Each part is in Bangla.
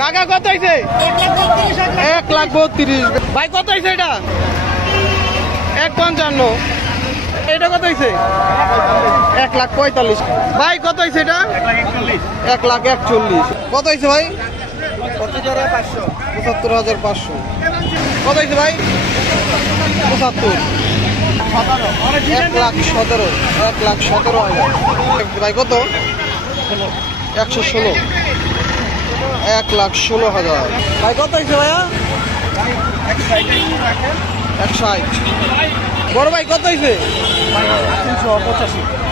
কাকা কত হয়েছে? 1,32,000। ভাই কত হয়েছে এটা? 1,55,000। এটা কত হয়েছে? 1,45,000। ভাই কত হয়েছে এটা? 1,41,000। কত হয়েছে ভাই? 75,500। কত হয়েছে ভাই? 75। 1,17,000। 1,17,000। ভাই কত? 116। 1,16,000। ভাই কত হয়েছে ভাইয়া? 160। বড় ভাই কত হয়েছে?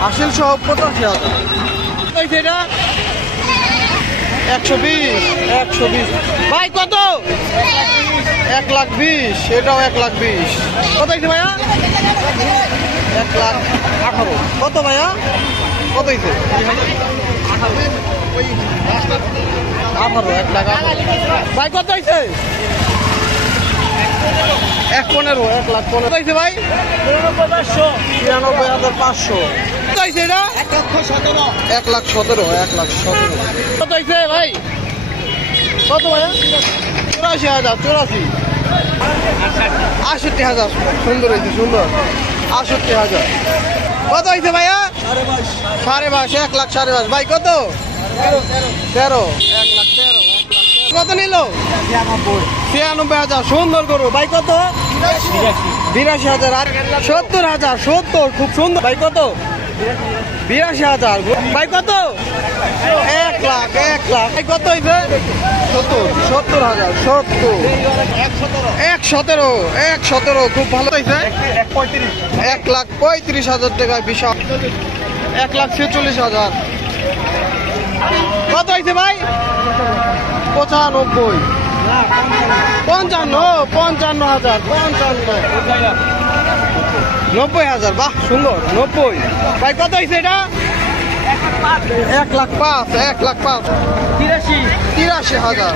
80,85,000। কত হয়েছে এটা? 120। 120। ভাই কত? 1,20,000। এটাও 1,20,000। কত হয়েছে ভাইয়া? 1,18,000। কত ভাইয়া? কত হয়েছে? 18,000। 1,18,000। ভাই কত হয়েছে? 1,15,000। 1,15,000। কত হয়েছে ভাই? 93,500। কত হয়েছে এটা? 1,17,000। 1,17,000। কত হয়েছে ভাই? কত ভাইয়া? 84,000। 84। 68,000। সুন্দর হয়েছে, সুন্দর। 68,000। কত হয়েছে ভাইয়া? 22,500। 1,22,500। ভাই কত? 13। 1,13,000। কত নিল? 93,000। সুন্দর করো। ভাই কত? 82,000। আর 70,000। 70। খুব সুন্দর। ভাই কত? 82,000। ভাই কত? 1,00,000। 1,00,000। ভাই কত হয়েছে? 70,000। 70। 1,17,000। 1,17,000। খুব ভালো হয়েছে। 1,35,000 টাকায় বিশাল। 1,46,000। কত হয়েছে ভাই? 95। 55,000। 55,000। 90,000। বাহ সুন্দর। 90। ভাই কত হয়েছে এটা? 1,05,000। 1,05,000। 83,000।